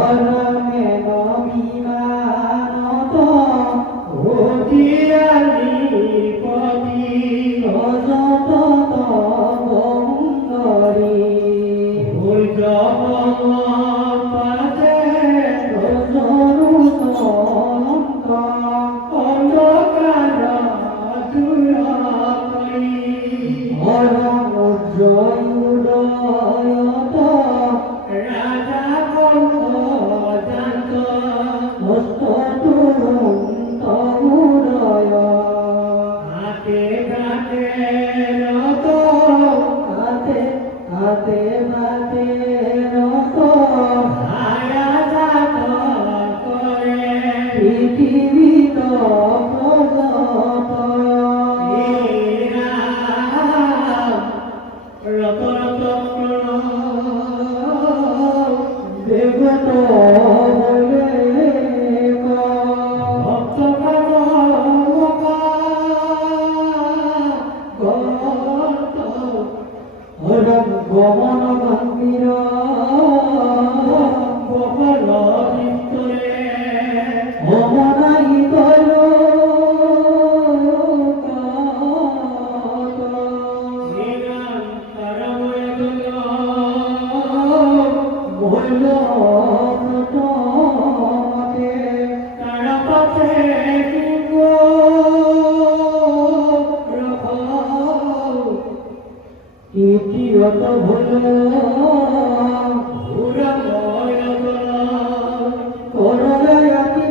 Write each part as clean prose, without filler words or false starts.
ধর্মে নবীমানত অধিয়ালি পতি অযত তবঙ্গরি উর্জম পাতে রজরু তলঙ্ক অন্ধকার দূর করি হরম উজ্জ্বল রাজা জান্ত হস্ত তুরন্ত উদয় হাতে ঘাটে রত হাতে হাতে হাতে রত ছায়া জাত করে পৃথিবীত প্রগত রত রত দেবত বলে ভক্ত গমন গম্ভীর গোপাল ভিতরে অমনাই তৈল বলল প্রথমতে তারা পথে ইতিরত ভুল করয়াতি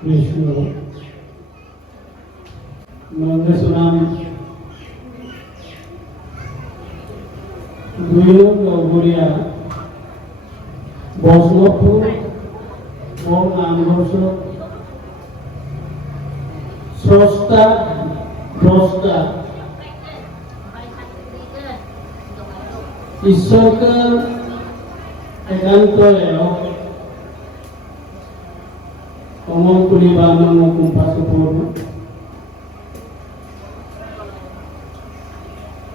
কৃষ্ণ নন্দসুনাম দুই গড়িয়া বৈষ্ণবপুর ও নামঘোষ স্রষ্টা দ্রষ্টা ঈশ্বরকে একান্ত কমল তুলি বানম কুম্পাসপুর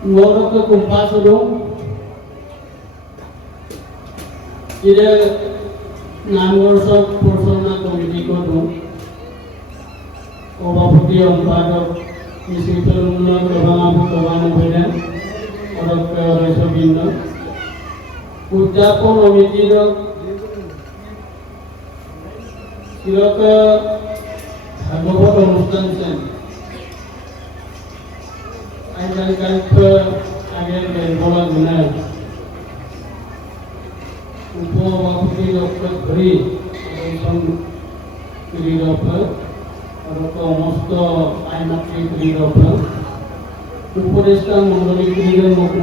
নরক কুম্পাসুর ইরে নামঘোষ পরিচালনা কমিটি করু সভাপতি সম্পাদক শীতল উন্নয়ন প্রধান প্রধান হইলেন অধ্যক্ষবৃন্দ উদযাপন সমিতির চিরক ভাগবত অনুষ্ঠান ছেন আইনকালিক আগের বেঙ্গল জুনায় উপসভাপতি ডক্টর ধরি সমস্ত আইনমাতৃ উপদেষ্টা মন্ডলী মুখ্য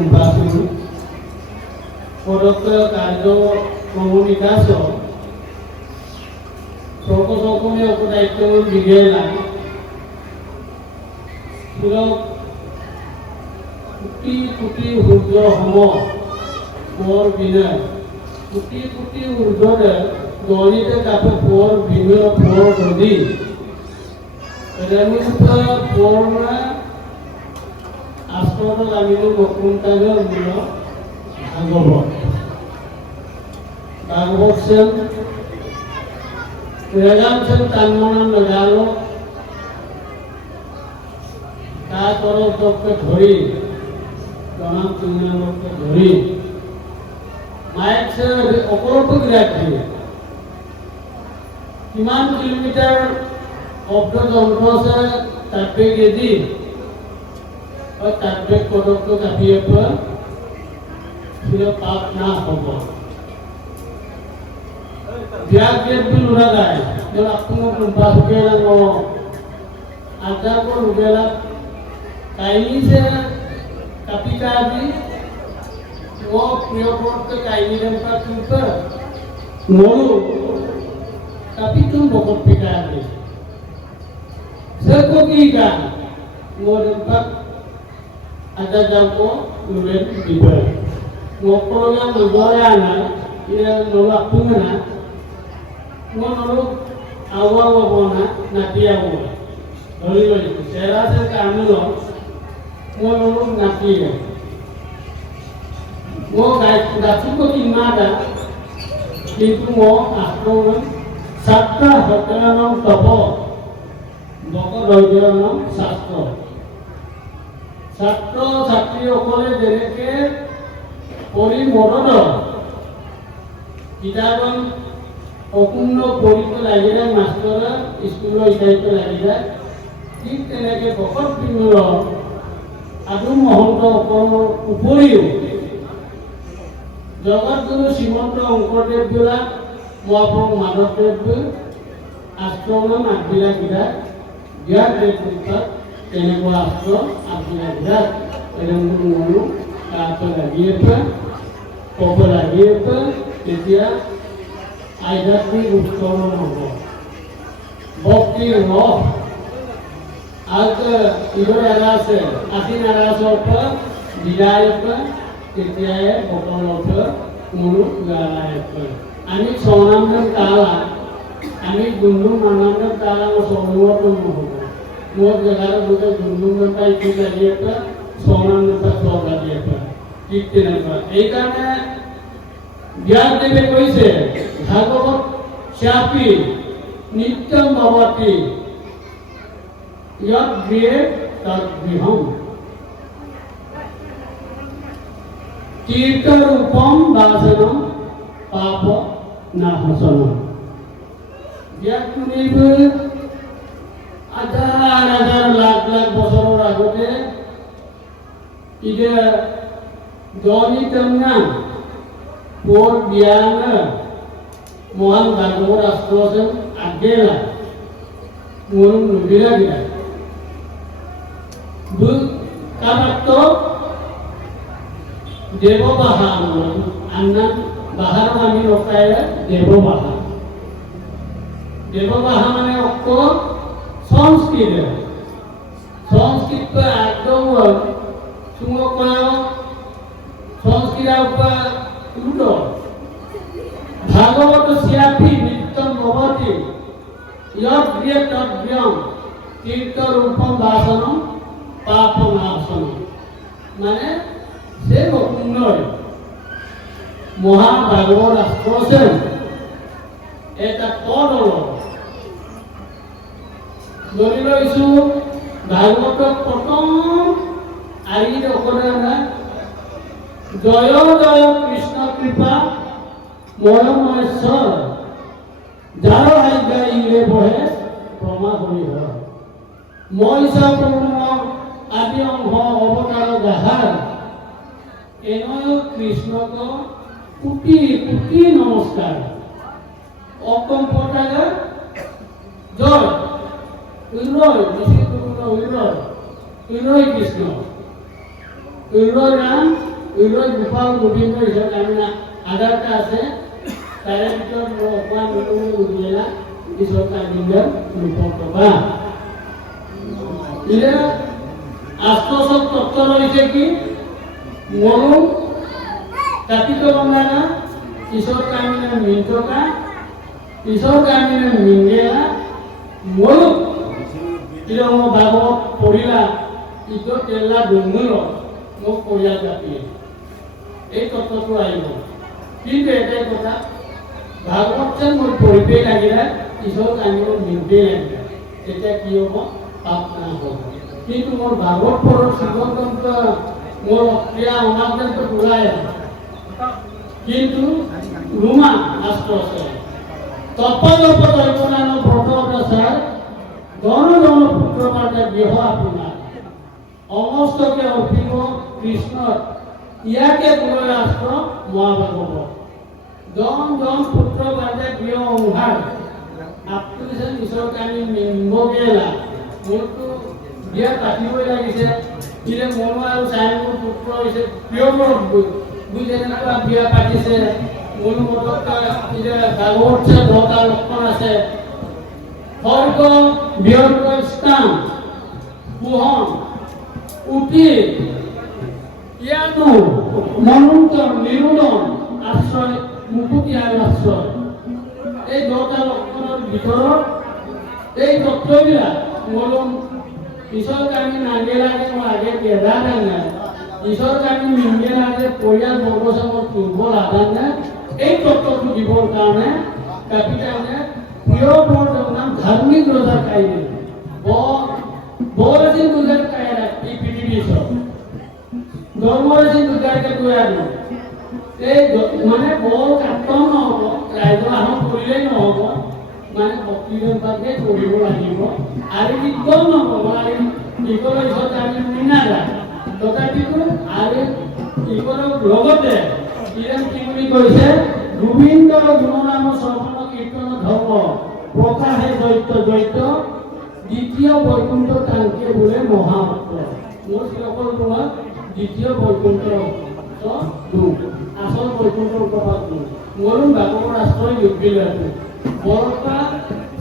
পরোক্ষ কার্য ক্রমবিকাশ সকলে দায়িত্ব বিঘে লাগে কোটি কোটি সূর্য সম পর বিনয় কোটি কোটি ঊর্ধ্বরে দলিতে কাপে পর বিনয় পর নদী Remuta Purna Astro Amilu Mokuntaga Milo Bhagavad Bhagavad Sen Vedam Sen Tanmana Nagalo Ka Toro Tokke Dhori Donam Tingna Tokke Dhori Maik Se Okoroto Giyaki Kiman Kilometer Of the Zonrosa Tapeg Edi और तात्विक पदों को काफी पर फिर पाप ना होगा व्याख्या भी लुरा है जब आपको कुंपास के रंगो आचार को लुगेला काइनी से काफी का भी वो प्रयोग के काइनी रंग का चुपर मोलू काफी तुम बहुत पिका है सबको की का मोलू पर ada jangko nulen tiba ngopro yang menggorana yang nolak pungana nolak awal wabona nati awal loli saya rasa kami loh nolak nati ya mau kayak tidak cukup imada itu mau akron sabda hotelan topo boko dojoran sastro ছাত্র ছাত্রীসকলে যেনেকে পঢ়ি মনত কিতাপখন অপূৰ্ণ পঢ়িব লাগিলে master স্কুলৰ ইত্যাদিত লাগিলে ঠিক তেনেকে ভকত বিমল আদু মহন্ত উপৰিও জগতগুৰু শ্ৰীমন্ত শংকৰদেৱ বোলা মহাপুৰুষ মাধৱদেৱ আশ্ৰমৰ আগবিলাক বিৰাট দেৱ Kenapa aku lihat dengan guru apa lagi apa, dia ada di utara mana, bukti roh, agak ibu arase, asin arase apa, dia apa, dia bukan apa, guru gala apa, ani sonam dan kala, ani gunung manam dan kala semua pun mau. Mau jalan juga gunung sampai kita lihat sonan sampai soga lihat kita nampak. Ikannya dia demi koise Bhagavad Syafi Nityam Bhavati Yad Griye Tad Griham Tirtha Rupam Dasanam Papa Nahasanam dia kunibu হাজার লাখ লাখ বছরের আগতে ইদে জনিতমনা পর জ্ঞান মহান ভাগবত আশ্রয় আগেলা মরুম নবিরা গিলা কামাত্ত দেববাহা আন্না বাহার আমি রকায় দেববাহা মানে অক্ষ সংস্কৃত একদম সুমকয় সংস্কৃত উল্টো ভাগবত শ্যাফি নিত্যম ভবতি যজ্ঞ তজ্ঞম তীর্থ রূপম বাসনম পাপম নাশনম মানে সে নয় মহাভাগবত আশ্রয় এটা পদ ধৰি লৈছো ভাগৱতক প্ৰথম আৰি অকৰা জয় জয় কৃষ্ণ কৃপা মৰমেশ্বৰ যাৰ আজ্ঞা ইলে বহে প্ৰমা কৰি হয় মহিষাপূৰ্ণ আদি অংশ অৱতাৰ যাহাৰ এনেও কৃষ্ণক কোটি কোটি নমস্কাৰ অকম্পটাগা জয় Uroy, disitu Uroy Krishna, Uroy Ram, Uroy Gopal Govinda itu kami ada kasih, saya itu melakukan itu dia di suatu tinggal di Portugal. Ini astro-astro doktor itu ki, mulu, tapi kalau mana, isor kami minta, isor kami minta, mulu. কিন্তু মই ভাগৱত পঢ়িলা ইটো কেৰেলা ডুমুৰ মোক পৰিয়াল জাতি এই তত্ত্বটো আহিব কিন্তু এটাই কথা ভাগৱত যেন মোৰ পঢ়িবই লাগিলে ঈশ্বৰক আনিব নিদিবই লাগিলে তেতিয়া কি হ'ব পাপ নাশ হ'ব কিন্তু মোৰ ভাগৱত পঢ়াৰ জীৱনতন্ত্ৰ মোৰ ক্ৰিয়া অনাজনটো ওলাই আছে কিন্তু ৰুমা শাস্ত্ৰ আছে তপজপ দৈবনান ব্ৰত অগ্ৰচাৰ জন জন পুত্ৰ পাতে গৃহ আপোনাৰ সমস্তকে অৰ্পিব কৃষ্ণৰ ইয়াকে বোলে ৰাষ্ট্ৰ মহাভাগৱত জন জন পুত্ৰ পাতে গৃহ অংহাৰ আপুনি যেন ঈশ্বৰক আমি নিম্বগেলা মোৰতো বিয়া পাতিবই লাগিছে কিলে মনো আৰু চাই মোৰ পুত্ৰ হৈছে প্ৰিয় দুই যেনেকুৱা বিয়া পাতিছে মোৰ মতত ভাগৱত আছে দহটা লক্ষণ আছে স্বৰ্গ বীৰত্ব স্থান পোহন উটি ইয়ানো মনোন্তৰ নিৰোধন আশ্ৰয় মুকুতি আৰু আশ্ৰয় এই দহটা লক্ষণৰ ভিতৰত এই তত্ত্ববিলাক মোৰ ঈশ্বৰক আমি নাগে লাগে মই আগে কেদা নাই ঈশ্বৰক আমি নিন্দে লাগে পৰিয়াল বৰ্গচামৰ দুৰ্বল আধাৰ নাই এই তত্ত্বটো দিবৰ কাৰণে কাপিতানে প্ৰিয় বৰ্ডৰ নাম ধাৰ্মিক ৰজাৰ কাহিনী বৰদিন দুজাৰ কাহিনী এই পৃথিৱী ঈশ্বৰ ধৰ্মৰাজি দুজাৰকে তৈয়াৰ এই মানে বৰ কাটন নহ'ব ৰাইজৰ আহৰণ কৰিলেই নহ'ব মানে ভক্তিজনতাকে কৰিব লাগিব আৰু বিজ্ঞান নহ'ব আৰু ঈশ্বৰৰ ঈশ্বৰ আমি নাযায় তথাপিতো আৰু ঈশ্বৰৰ লগতে কিৰণ কি বুলি কৈছে গোবিন্দৰ গুণনাম শ্ৰৱণ কীৰ্তন ধৰ্ম প্ৰকাশে জৈত্য দ্বিতীয় বৈকুণ্ঠ টাংকে বোলে মহাভক্ত মোৰ শ্লোকৰ পৰা দ্বিতীয় বৈকুণ্ঠ আচল বৈকুণ্ঠৰ প্ৰভাৱ মোৰো ভাগৱত আশ্ৰয় যোগবিলাকো বৰতা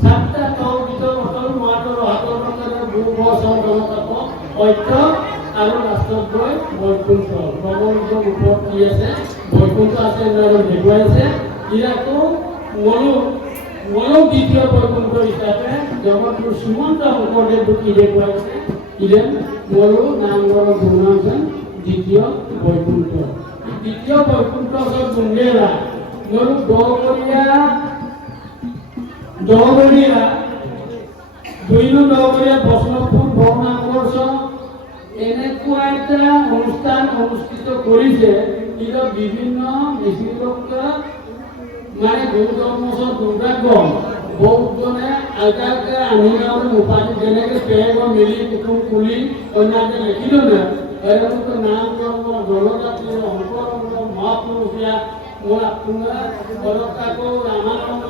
সাতটা তল ভিতৰত অটল মাতৰ হাতৰ ৰঙেৰে ভূবছৰ জনতাপ সত্য আৰু ৰাষ্ট্ৰত গৈ বৈকুণ্ঠ ব্ৰহ্মলিংগৰ ওপৰত কি আছে বৈকুণ্ঠ আছে দেখুৱাইছে ইয়াতো মনো দ্বিতীয় বৈকুণ্ঠ হিচাপে জগতগুৰু শ্ৰীমন্ত শংকৰদেৱ কি দেখুৱাইছে ইলেন মনো নামঘৰৰ গুণাঞ্চন দ্বিতীয় বৈকুণ্ঠ দ্বিতীয় বৈকুণ্ঠ হ'ল বুন্দেলা মনো দহবৰীয়া বৈষ্ণৱপুৰ বৰ্ণাকৰ্ষ এনেকুৱা এটা অনুষ্ঠান অনুষ্ঠিত কৰিছে কিন্তু বিভিন্ন মিছিলক মানে গৌতমসৰ দুৰ্ভাগ্য বহুতজনে আইতাকে আনি উপাধি যেনেকে পেগ মিলি কুটুম কুলি কন্যাকে লিখিলো না এরকম নাম জন্ম জনজাতি শংকৰ মহাপুৰুষীয়া মোৰ আপোনাৰ ঘৰতাকো ৰামানন্দ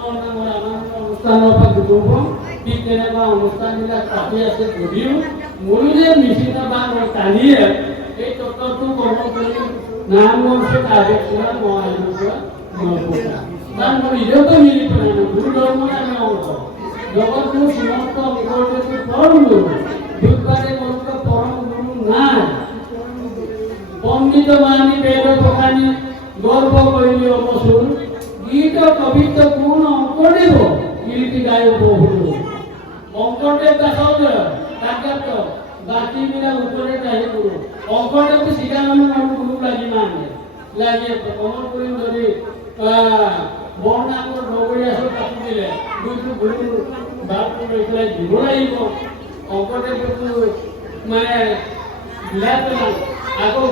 অনুষ্ঠানৰ পৰা গুৰুব ঠিক তেনেকুৱা অনুষ্ঠানবিলাক পাতি আছে যদিও মোৰ যে নিচিনা বা মই কালিয়ে এই তত্ত্বটো কৰ্ম কৰি নামঘৰ আবেগ কৰা মই কাৰণ মোৰ নিজেতো মিলি পেলাই নাই গুৰু ধৰ্মই আমি অংশ জগতগুৰু শ্ৰীমন্ত শংকৰদেৱটো পৰম গুৰু দুৰ্গাৰে মন্ত্ৰ পৰম গুৰু নাই পণ্ডিত মানি বেদ পকানি গর্ব করিলে অপসুর গীত কবিত গুণ অঙ্কদেব কীর্তি গায় বহুল অঙ্কদেব দাসত তাকাত বাকি মিলা উপরে গাই গুরু অঙ্কদেব শিকানো মানুষ গুরু লাগি মানে লাগে কমল করি যদি বৰ্ণাকৰ নগৰীয়া সব কাটি দিলে দুইটো গুৰু বাদ কৰি পেলাই দিব লাগিব অঙ্কদেৱটো মানে বিৰাট আকৌ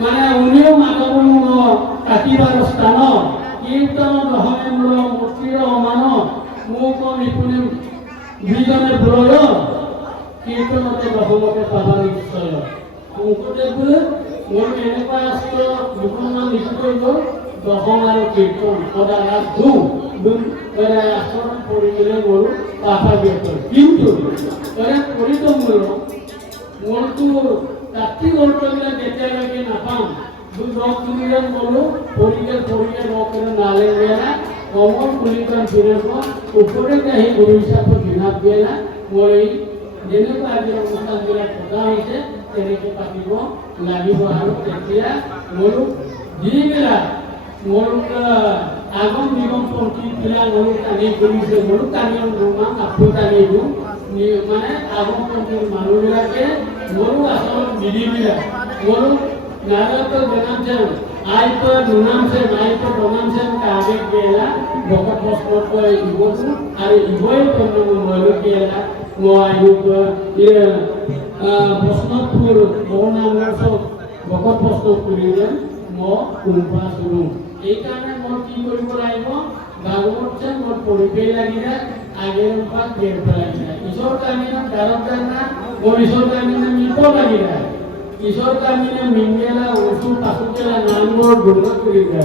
মানে উনিও মাতব কাটিবাৰ স্থান কীৰ্তন গ্ৰহণে মূল মূৰ্তিৰ অমান মুখ নিপুণে বিজনে ব্ৰয় কীৰ্তনতে গ্ৰহণতে পাবাৰ নিশ্চয় শংকৰদেৱ মোৰ এনেকুৱা আস্ত দুখনমান লিখি কৰিব দশম আৰু কীৰ্তন সদায় আচৰণ কৰিবলৈ মোৰ পাঠা ব্যক্ত কিন্তু পৰিতমূলক মোৰতো কার্তিক অর্থবিলাক যেতিয়ালৈকে নাপাম রক তুলিলেন বলো পরিকে রক নালে দিয়ে না কমল তুলিকান ফিরে উপরে আহি গুরু হিসাবে ঘৃণাত দিয়ে না মই যেনেকুৱা আজি অনুষ্ঠানবিলাক পতা হৈছে তেনেকৈ পাতিব লাগিব আৰু তেতিয়া মোৰ যিবিলাক মোৰ আগম নিগম পন্থী বিলাক মোৰ টানি কৰিছে মোৰ টানি কাপোৰ টানি দিওঁ মানে আগমপন্থীৰ মানুহবিলাকে মোৰো আচল বিধিবিলাক মোৰো নাজাতৰ বনামছেন আইপ নুনামছেন আইপ বনামছেন কাগে গেলা বকত বস্তু ইবতু আৰু ইবই কোনো মইলো গেলা মই আইপ বসনপুৰ বনামৰ সব বকত বস্তু কৰিলে মই কোনপা শুনো এইকাৰণে মই কি কৰিব লাগিব ভাগৱত মোৰ পঢ়িবই লাগিলে আগেৰ পৰা গেৰ লাগিলে ঈশ্বৰ কামিনা গাৰত জানা মোৰ ঈশ্বৰ কামিনা মিপ লাগিলে ঈশ্বৰ কামিনা মিংগেলা ওচু পাছুকেলা নামঘৰ দুৰ্গ কৰিলে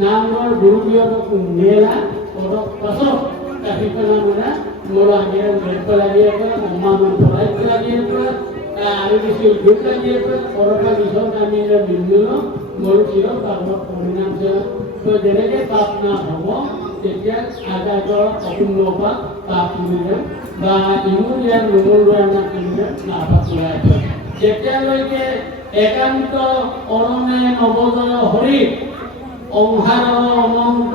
নামঘৰ দুৰ্গীয়ত কুংগেলা পদক পাছত কাটি পেলা মানে মোৰ আগেৰ গেৰ লাগিয়ে পৰা অম্মান পৰাই লাগিয়ে পৰা আৰু কিছু দুখ লাগিয়ে পৰা পৰপা ঈশ্বৰ কামিনা মিংগেল মোৰ চিৰ ভাগৱত পৰিণাম তো যেনেকৈ পাপ না হ'ব তেতিয়া আগাগৰ অপূৰ্ণপা পাপ কৰিলে বা ইমূলীয়া নুমূলীয়া না কৰিলে নাপাপ ওলাই থয় যেতিয়ালৈকে একান্ত অৰণে নৱজয় হৰি অংহাৰ অনন্ত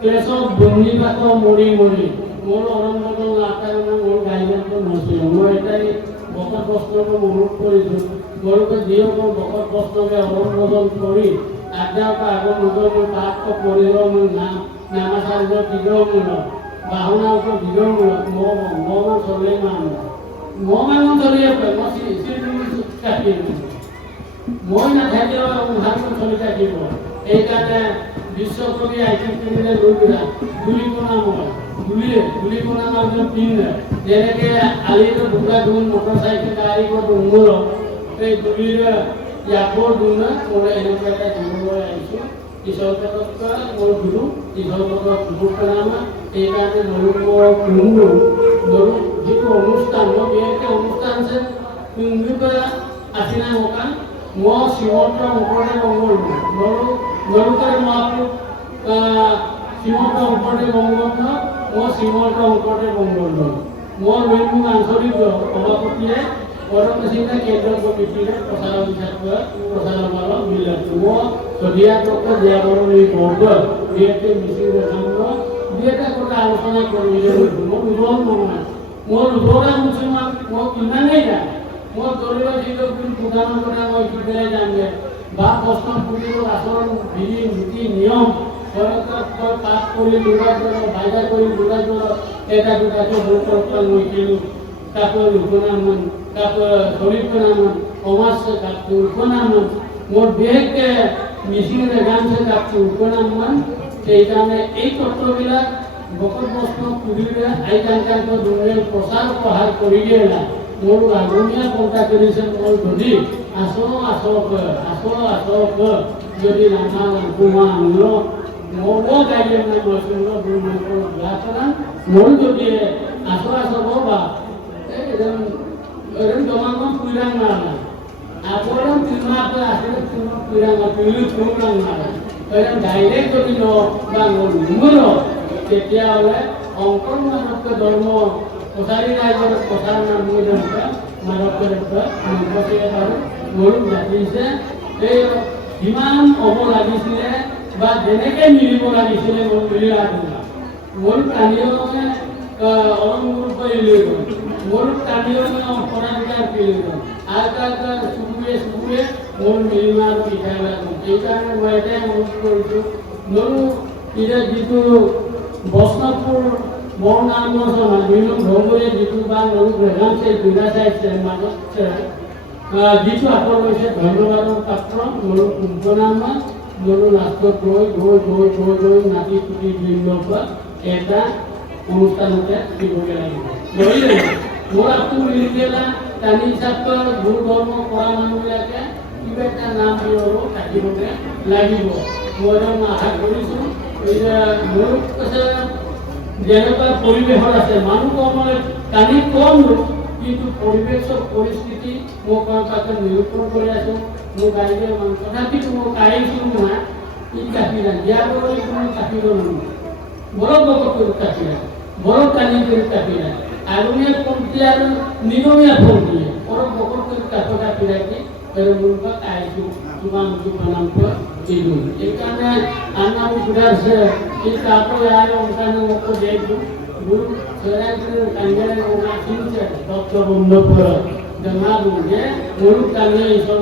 ক্লেশ বন্দিপাত মৰি মৰি মোৰ অৰণ্যত আকাৰণে মোৰ গাইডটো নছিল মই এটাই বকত বস্ত্ৰটো মনত কৰিছোঁ গৰুকে যিসকল বকত বস্ত্ৰকে অৰণ্যজন কৰি আজ্ঞাপা আগৰ নিজৰ পাপ পৰিশ্ৰমৰ নামাচাৰ্য বিগ্ৰহমূলক বাহনাৰ বিগ্ৰহমূলক মমান চলে মানুহ চলিয়ে কাটি মই নাথাকিলেও ভালকৈ চলি থাকিব এইকাৰণে বিশ্বকবি আইটেম কিনিলে লোকবিলাক গুলি কোনা মানুহ পিন্ধে যেনেকৈ আলিটো বোকা ধুন মটৰচাইকেল গাড়ী ডুঙৰ এই গুলিৰ ইয়াকৰ ধুন মোৰ এনেকুৱা এটা ধুবলৈ আহিছোঁ ঈশ্বৰ পদক মোৰ গুৰু ঈশ্বৰ পদক গুৰুত্ব নামা এইকাৰণে নৰু কুণ্ডু নৰু যিটো অনুষ্ঠান মই বিশেষকৈ অনুষ্ঠান আছে কুণ্ডুকে আছিনা মোকা মই শ্ৰীমন্ত ওপৰতে মংগল নৰুকাৰে মহাপুৰুষ শ্ৰীমন্ত ওপৰতে মংগল মই শ্ৰীমন্ত ওপৰতে মংগল মই লৈমুখ আঞ্চলিক সভাপতিয়ে পৰমচিন্তা কেন্দ্ৰ কমিটিৰে প্ৰচাৰ প্ৰচাৰ মিলাটো মই সদিয়া পক্ষ দিয়াবৰ বৰ্গ বিশেষকৈ মিচিং প্ৰধান্য দুটা কথা আলোচনা কৰিলে মই উদাহৰণ নহয় মোৰ উদাহৰণ মুছলমান মই কিমানেই যাম মই দলীয় যিটো দোকানৰ কথা মই শিকাই যামগৈ বা প্ৰশ্ন সুধিব আচৰণ বিধি নীতি নিয়ম পাঠ কৰি যোগাযোগ বাধা কৰি যোগাযোগ এটা দুটাকৈ ভোটৰ মই কিনো তারপর উপনামন তারপর শরীফনামন সমাজে কাপছে উপনামন মোট বিহেকে মিশিংরে গানছে কাপছে উপনামন সেই কারণে এই তত্ত্ববিলাক বকত বস্ত্র পুরিলে আইকানকার দুনিয়ার প্রসার প্রহার করি গেলা মোর আগমীয়া পন্থা করেছে মোর যদি আসল যদি রান্না কুমা আনল মোর গাইলে না মসুন্দ মোর যদি আসল বা orang doang pulang mana, orang cuma apa akhirnya cuma pulang mana, orang direct tu no bangun mulu, jadi awalnya orang mana ke dormo, posari aja posar mana mulu kan, mana ke baru mulu jadi se, imam omong lagi sini, bah jenenge milih lagi sini milih lagi, mulu kaniyo orang mulu pilih. মোর কামিও পড়াশোনা পেল আর সুবুয়ে মোর মিলিমার পিঠাই লাগো এই কারণে মই এটাই অনুরোধ কৰিছোঁ মোৰো এতিয়া যিটো বৈষ্ণৱপুৰ বৰনাম বিভিন্ন ধৰ্মীয় যিটো বা মোৰো গ্ৰহাঞ্চে দুটা চাইছে মাজত যিটো আপৰ হৈছে ধন্যবাদৰ পাত্ৰ মোৰো কুম্ভনামা মোৰো লাষ্টত গৈ নাতি পুতি বৃন্দ এটা অনুষ্ঠানতে দিবগৈ লাগিব মোর আপনি মিলিলা তানি হিসাব গুরু ধর্ম পড়া মানুষবিলাকে কিবা একটা নাম দিব থাকিবগে লাগিব মই আশা কৰিছোঁ মোৰ যেনেকুৱা পৰিৱেশত আছে মানুহ কমলে তানি কম কিন্তু পৰিৱেশৰ পৰিস্থিতি মই তাকে নিৰূপণ কৰি আছোঁ মোৰ গাড়ীৰে তথাপিতো মই কাঢ়িছোঁ নহয় ই কাটিলা দিয়াৰ বাবে কোনো কাটিব নহয় বৰ বকত কাটিলা বৰ টানি কৰি কাটিলা আগমীয়া পন্থী আৰু নিগমীয়া পন্থী অলপ বকত কৰি কাপটা পিৰাকি মুলবা কাঢ়িছোঁ তোমাৰ নাম দিলোঁ এইকাৰণে আন্না সুধাৰছে এই কাপড় আৰ ওখানে ওকে দেখবো গুৰু সেৰাই কাঙ্গাৰে ওনা চিনছে ভক্ত বন্ধুসকল জনালোঁ যে মোৰ কাৰণে ঈশ্বৰ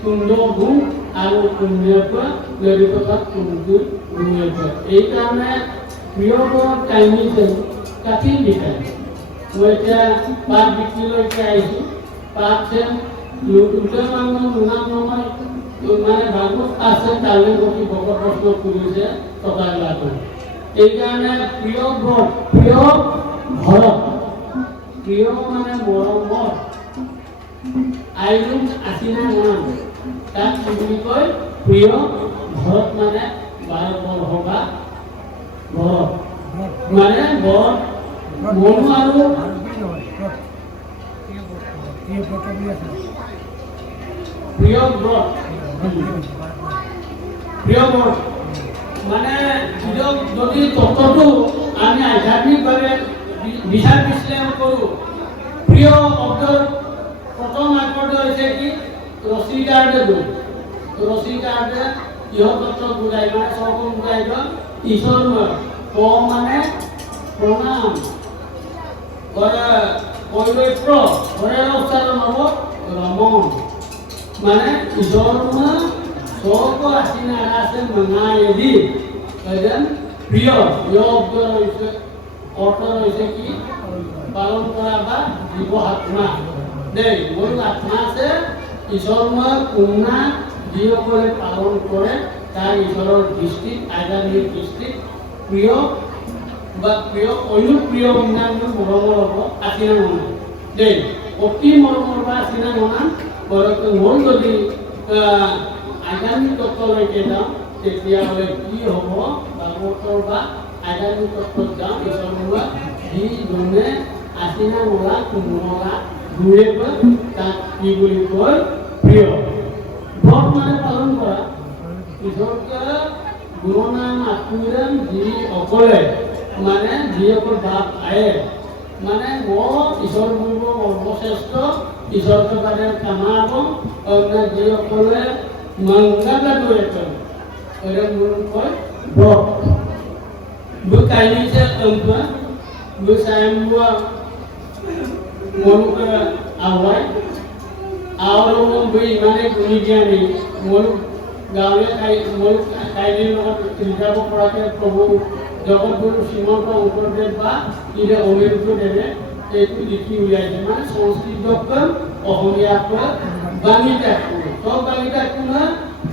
সুন্দৰ গুণ আৰু পুণ্যক জড়িত কোনটো গুণক এইকাৰণে প্ৰিয়বৰ কাহিনীটো কাটি দিছে মই এতিয়া পাঠ বিক্ৰীলৈকে আহিছোঁ পাঠ যেন দুটা মানুহ দুনাম নহয় মানে ভাগৱত আছে তালৈ গতি ভকত প্ৰশ্ন কৰিছে টকা লাটো এইকাৰণে প্ৰিয় ব্ৰত প্ৰিয় ঘৰত প্ৰিয় মানে মৰমৰ আইনুম আছিনা নাম তাক কি বুলি কয় প্ৰিয় ঘৰত মানে বাৰবৰ্ষ বা ঘৰত মানে ঘৰত মনো আৰু প্ৰিয় ব্ৰত প্ৰিয় ব্ৰত মানে যদি তত্ত্বটো আমি আধ্যাত্মিকভাৱে বিচাৰ বিশ্লেষণ কৰোঁ প্ৰিয় শব্দৰ প্ৰথম আখৰটো হৈছে কি ৰচিকাৰ্ডে দুখ ৰচিকাৰ্ডে ইহতত্ব বুজাই মানে চকু বুজাই দিয়ক ঈশ্বৰ ক মানে প্ৰণাম পবিত্ৰ হৰে উচ্চাৰণ হ'ব ৰমণ মানে ঈশ্বৰ চক আছিনা আছে মনায়েদি এজন প্ৰিয় শব্দ হৈছে অৰ্থ হৈছে কি পালন কৰা বা জীৱ আত্মা দেই মোৰ আত্মা আছে ঈশ্বৰ কোনা যিসকলে পালন কৰে তাৰ ঈশ্বৰৰ দৃষ্টিত আধ্যাত্মিক দৃষ্টিত প্ৰিয় বা প্ৰিয় অনুপ্ৰিয় অন্যান্য মৰমৰ হ'ব আছিনা মনা দেই অতি মৰমৰ বা আছিনা মনা মোৰ যদি আধ্যাত্মিক তত্ত্বলৈকে যাওঁ তেতিয়াহ'লে কি হ'ব ভাগৱতৰ বা আধ্যাত্মিক তত্ত্বত যাওঁ ঈশ্বৰ যিজনে আছিনা মৰা কোমলা দূৰে তাক কি বুলি কয় প্ৰিয় ব্ৰত মানে পালন কৰা ঈশ্বৰকে গুৰুনাম আত্মীয় যি অকলে মানে যিসকল বাপ আয়ে মানে মই ঈশ্বৰ বুলিব সৰ্বশ্ৰেষ্ঠ ঈশ্বৰকে বাদে কামাব অন্য যিসকলে মংগলা দূৰে কৰে মোৰ কয় ব্ৰত কাহিনী যে Bersama Mulu awal, awal memberi mana kemudian ni Mulu gaulnya kain ini orang cerita berperasaan Prabhu Jagat Guru Simon untuk dia tidak oleh itu dia itu dikirimkan mana Sanskrit dokter orang dia apa banita tu banita tu na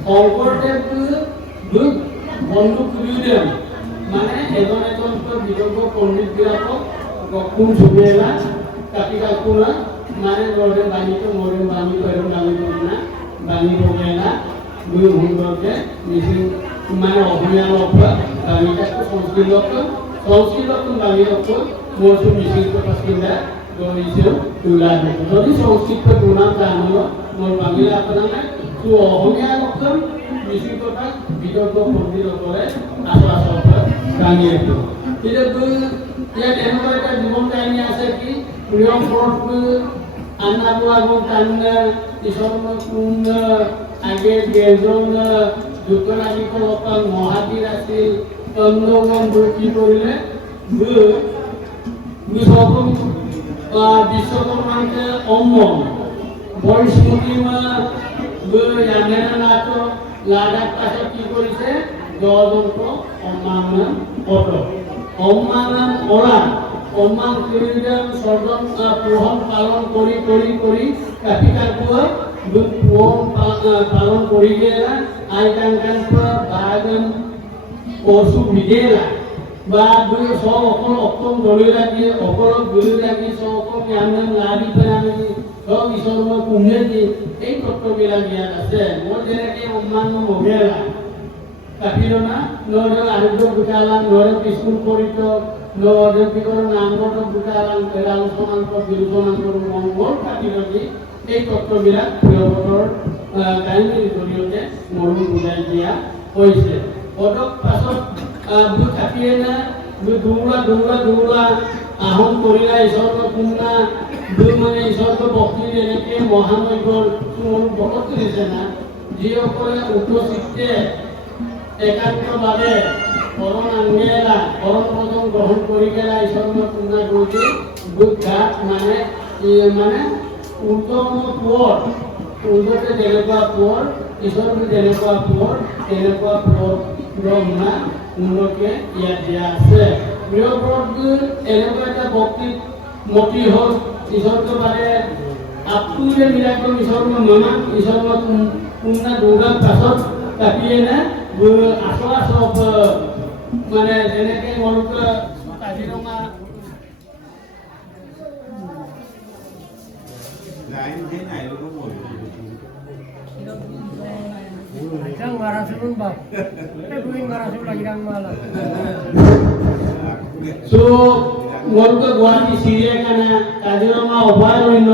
orang dia tu বন্ধু কুলিদেন মানে এজন বিদগ্ধ পণ্ডিত বিলাকক কোন ঝুমেলা কাটি কাকুনা মানে গড়ে বাণীটো মরে বাণী করে বাণী না বাণী বগেলা দুই সুন্দরকে মিশিং মানে অসমীয়া লক্ষ বাণীটাকে সংস্কৃত বাণী লক্ষ মোরসু মিশিং পাসকিন্দা গড়িছে তুলা যদি সংস্কৃত গুণাম জানো মোর বাণীলা আপনার তো অসমীয়া লক্ষ মিশিং কথা বিদগ্ধ পণ্ডিতসকলে আচৰা দাঙি ৰাখিব কিন্তু ইয়াত এনেকুৱা এটা জীৱন কাহিনী আছে কি প্ৰিয়ম ব্ৰত আন্নাটো আগত কান্না ঈশ্বৰ কুণ্ড আগে বেজন যুক্তৰাজ্যিক অকল মহাবীৰ আছিল তন্দ্ৰবন্ধু কি কৰিলে বিশ্বকৰ্মাকে অম্মন বৈষ্ণুতিমা নাট লাডাখ পাশে কি কৰিছে জয়যন্ত্ৰ অম্মানাম অম্মানাম ওলা অম্মান কিৰিদাম সৰ্জন পোহন পালন কৰি কাপিকাকুয়া পোহন পালন কৰি গেলা আইকাংকানপুৰা বাগান পশু বিদেলা বা দুই সব অকল অকল দলি লাগি অকল গুলি লাগি সব অকল জ্ঞান লাৰি পেলাই সব ঈশ্বৰ কুঁহে দি এই তত্ত্ববিলাক ইয়াত আছে মোৰ যেনেকৈ অম্মান মহিলা কাপিৰনা নৰে আৰোগ্য গোটালাং নৰে বিষ্ণু পৰিত নৰে বিকৰ নামগত গোটালাং আলোচনাং বিলোচনা কৰোঁ মংগল কাপিৰজি এই তত্ত্ববিলাক প্ৰিয়ব্ৰতৰ কাহিনীৰ জৰিয়তে মোৰ বুজাই দিয়া হৈছে পদক পাছত দুই কাপিয়ে না দুই দুমলা আহৰণ কৰিলা ঈশ্বৰ কুন্না দুই মানে ঈশ্বৰ ভক্তিৰ এনেকৈ মহানৈকৰ মোৰ বলত দিছে না যিসকলে উপস্থিতে একান্তভাৱে শৰণ আংগেলা শৰণ পদম গ্ৰহণ কৰি গেলা ঈশ্বৰ কুন্না গৈছে বুক ঘাট মানে মানে উত্তম পৰ উন্নতে যেনেকুৱা পৰ ঈশ্বৰটো যেনেকুৱা পৰ তেনেকুৱা পৰ ব্ৰহ্মা উন্নতে ইয়াত দিয়া আছে প্ৰিয় পৰটো এনেকুৱা এটা ভক্তি মতি হ'ল ঈশ্বৰটো মানে আপুৰে মিলাকৈ ঈশ্বৰটো মনা ঈশ্বৰটো পুণ্য দুৰ্গা পাছত কাটিয়ে না আচল মানে যেনেকৈ মৰুক Kaziranga Irang marasulun bab. Buing marasul irang malah. So, মৰুক Guwahati চিৰিয়াখানা কাজিৰঙা অভয়াৰণ্য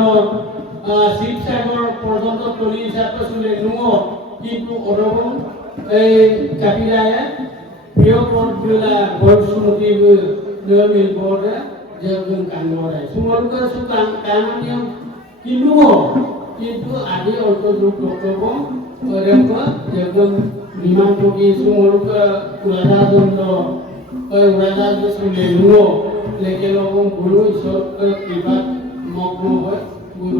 শিৱসাগৰ পৰ্যটনস্থলী হিচাপে চলে নুঙ কিন্তু অৰবন এই কাপিলায়ে প্ৰিয় পদবিলা বৈষ্ণৱী নিয়মিত বৰ্ডে যেজন কাম কৰে সুমৰুক কামানিয়ম কিন্তু আদি অল্প যুগ বক্তব্য যেজন বিমান টকি সুমৰুক উৰাজাদণ্ড উৰাজাদ চলে নুঙ লেকে লবং গুরু ঈশ্বর কৃপা মগ্ন হয় গুরু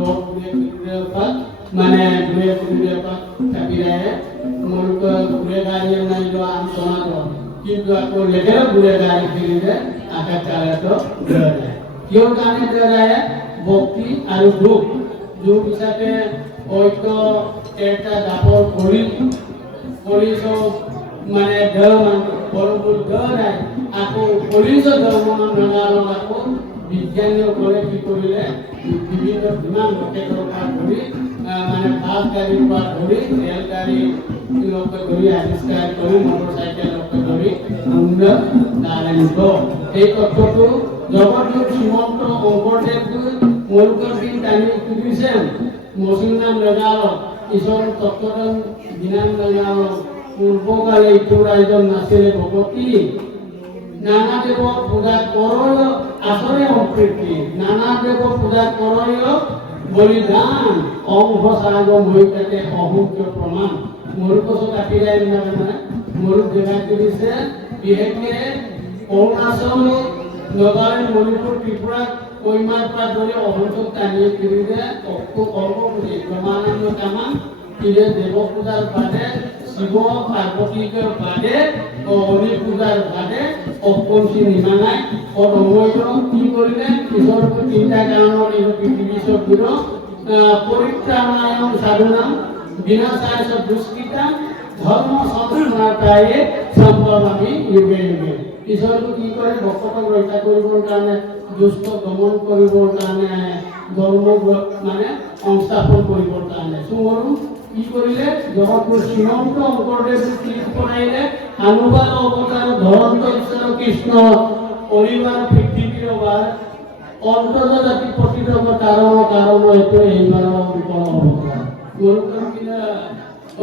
মানে ঘুরে ঘুরে কাপিলায় মূলত ঘুরে গাড়ি নাই আলোচনা কিন্তু আকৌ লেখেও ঘুরে গাড়ি ফিরিলে আকাশ চালাতো দেওয়া যায় কিয় কাৰণে দেওয়া যায় ভক্তি আৰু দুখ দুখ হিচাপে ঐক্য এটা দাপৰ কৰি সব মানে ধৰ্ম বৰবুল ধৰাই আকৌ পলিচ ধৰ্ম নগাঁৱত আকৌ বিজ্ঞানীয় কৰে কি কৰিলে বিভিন্ন বিমান ৰকেটৰ পৰা ধৰি মানে বাছ গাড়ীৰ পৰা ধৰি ৰেল গাড়ী ধৰি আৱিষ্কাৰ কৰি মটৰচাইকেলকে ধৰি নাৰায়ণিত এই তত্ত্বটো জগতযুগ শ্ৰীমন্ত শংকৰদেৱটো মৰুকৰ দিন টানি তুলিছে মচিনাম নগাঁৱত ঈশ্বৰ তত্ত্বজন দিনাম নগাঁৱত পূৰ্বকালে ইটো ৰাইজৰ নাছিলে ভগৱতী নানা দেৱ পূজা কৰয় আচৰে সম্প্ৰীতি নানা দেৱ পূজা কৰয় বলিদান অংশসাগ হৈ তাতে অসংখ্য প্ৰমাণ মৰুকচ কাটিলাই মানে মৰুক জেগা কৰিছে বিশেষকৈ অৰুণাচল নাগালেণ্ড মণিপুৰ ত্ৰিপুৰা কৈমাৰ পৰা ধৰি অসংখ্য টানি কৰিলে ব্ৰহ্মানন্দ কামান ইৰে দেৱ পূজাৰ বাদে শিৱ পাৰ্বতীকৰ বাদে অগ্নি পূজাৰ বাদে অপঞ্চী নিমানাই অনৈত কি কৰিলে ঈশ্বৰটো তিনিটা কাৰণত এই পৃথিৱী চবগুণ পৰিত্ৰাণায়ং সাধনাম বিনাশায় দুষ্কৃতা ধৰ্ম সংস্থায়ে সম্পদামি যুগে যুগে ঈশ্বৰটো কি কৰে ভক্তক ৰক্ষা কৰিবৰ কাৰণে দুষ্ট দমন কৰিবৰ কাৰণে ধৰ্ম মানে সংস্থাপন কৰিবৰ কাৰণে সুমৰু কি কৰিলে জগতপুৰ শ্ৰীমন্ত শংকৰদেৱ ক্লিপ বনাইলে আনুবাদ অৱতাৰ ধৰন্ত ঈশ্বৰ কৃষ্ণ পৰিবাৰ পৃথিৱীৰ অবাৰ অন্তৰ্জাতি প্ৰতিৰৱ কাৰণ এইটো এইবাৰৰ বিফল অৱতাৰ গুৰুত্ব কিনা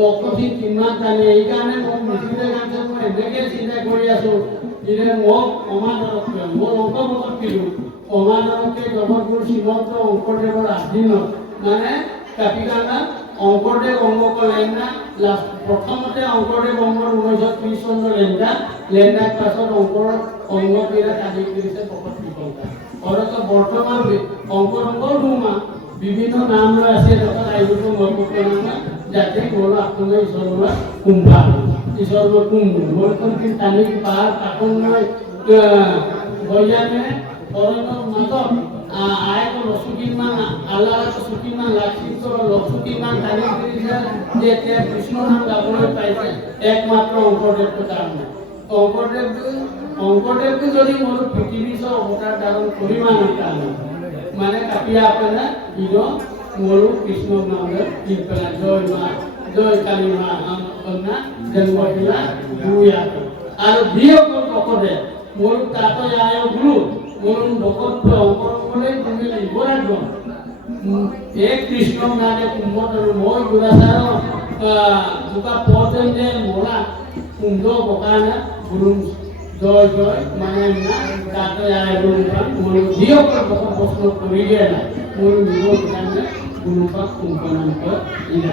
অকথিত কিমান জানে এইকাৰণে মোক মিছিলে গানছে মই এনেকে চিন্তা কৰি আছো যে মোক সমাদৰকে মোৰ অংকমতত কিলো সমাদৰকে জগতপুৰ শ্ৰীমন্ত শংকৰদেৱৰ আধীনত মানে কাপিকানা শংকৰদেৱ অংগ লেণ্ডা প্ৰথমতে শংকৰদেৱ অংগৰ 1930 চনৰ লেণ্ডাৰ পাছত শংকৰ অংগকেইটা কাটি কৰিছে ভকত বিকল্পা অথচ বৰ্তমান শংকৰ অংগৰ দুমা বিভিন্ন নাম লৈ আছে তথা আইগুটো মৰপক্ষ নাম যাতে কোনো আপোনাৰ ঈশ্বৰৰ কুম্ভা ঈশ্বৰৰ কুম্ভ মৰখন কিন্তু টানি পাহাৰ কাকন লৈ বৈয়ানে অৰণ্যৰ মাজত আয়ক লক্ষীমান আল্লাহ লক্ষীমান লাক্ষিত লক্ষীমান টানি কৰিছে যে এতিয়া কৃষ্ণ নাম গাবলৈ পাইছে একমাত্ৰ শংকৰদেৱৰ কাৰণে শংকৰদেৱটো যদি মোৰ পৃথিৱীৰ অৱতাৰ ধাৰণ কৰিমানৰ কাৰণে মানে কাপিয়া আপোনাৰ ইদ মোৰো কৃষ্ণ নামে কীৰ্তনা জয় মা জয় কালী মা অন্না জন্মহিলা দুয়া আৰু বিয়োগৰ ভকতে মোৰ তাতে আয় গুৰু মোৰ ভকত অংকৰকলে তুমি লিবৰাগ এক কৃষ্ণ নামে কুম্ভত মই গুৰাচাৰ দুটা পদে মোৰা কুম্ভ বকানা গুৰু জয় জয় মানে না তাতে আয় গুৰু মোৰ বিয়োগৰ ভকত প্ৰশ্ন কৰিলে না মোৰ বিয়োগ কাৰণে গুৰুপাক কুম্ভনান্ত ইনা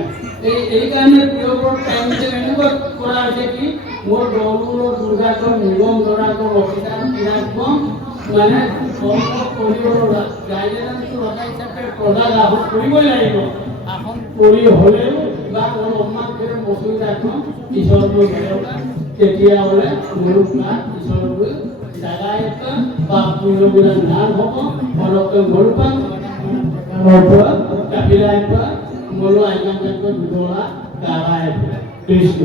এই কাৰণে বিয়োগৰ টাইমতে এনেকুৱা কৰা হৈছে কি মোৰ গৌৰৰ দুৰ্গাকৰ নিগম ধৰাকৰ অসিতাৰ কিনাকম মানে গাইডেন্সটো ৰজা হিচাপে প্ৰজাক আহ্বান কৰিবই লাগিব আসন কৰি হ'লেও বা অলপমান কৰি বস্তু এখন ঈশ্বৰটো বেলেগা তেতিয়াহ'লে গৰুকা ঈশ্বৰটো জাগায়ত বা পুণ্যবিলাক নাম হ'ব অলপকৈ গৰুপান কাপিলায়ত মলো আইকান দুদলা গাবায়ত কৃষ্ণ